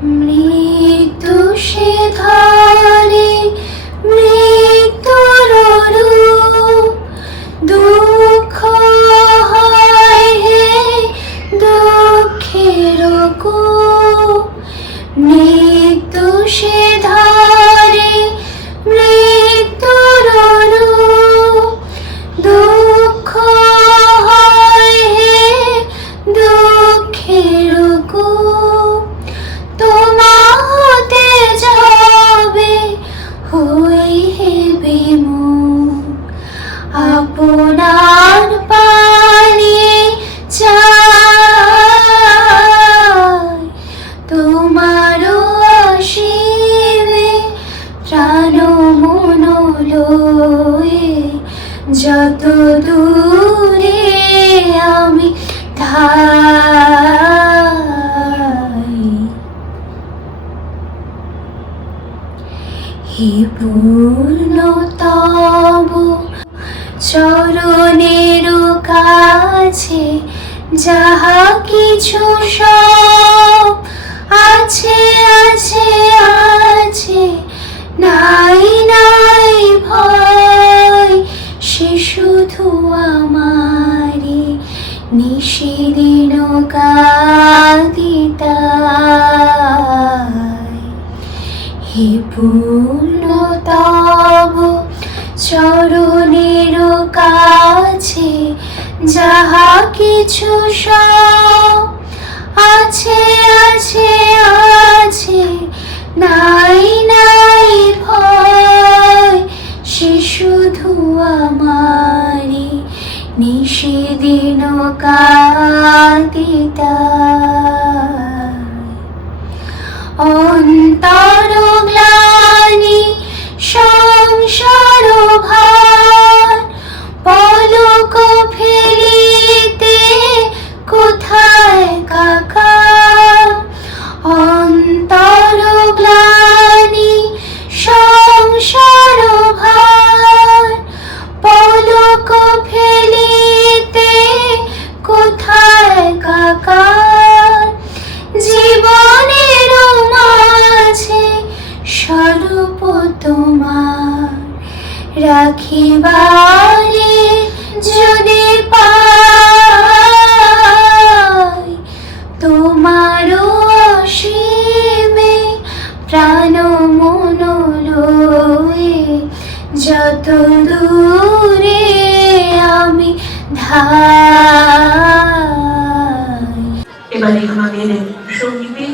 মৃত্যু সে ধরে মৃত্যুর রূপ, দুঃখ হয় হে দুঃখের কূপ। মৃত্যু সে ধরে মৃত্যুর রূপ, দুঃখ হয় হে দুঃখের কূপ। তোমাতে যাবে হই হে বিমুখ, আপনার পানে চাই। তোমার আসিবে প্রাণ মন লয়ে, যত দূরে আমি ধাই। হে পূর্ণতম চরণের কাছে যাহা কিছু সব আছে আছে আছে, নাই নাই ভয়। সে শুধু আমারে নিশিদিন কাঁদিতায়। হে পূর্ণতম চরণের কাছে যাহা কিছু সব আছে আছে আছে, নাই নাই ভয়। সে শুধু আমারে নিশিদিন কাঁদিতায়। অন্তর গ্লানি সংসার ভার, পলক ফেলিতে কোথায় কাকার। অন্তর গ্লানি সংসার ভার, পলক ফেলিতে কোথায় কাকার। জীবনের মাঝে স্বরূপ তোমার রাখিবারে যদি পাই। তোমার অসীমে প্রাণ মন লয়ে, যত দূরে আমি ধাই। এবারে আমাদের সঙ্গীতে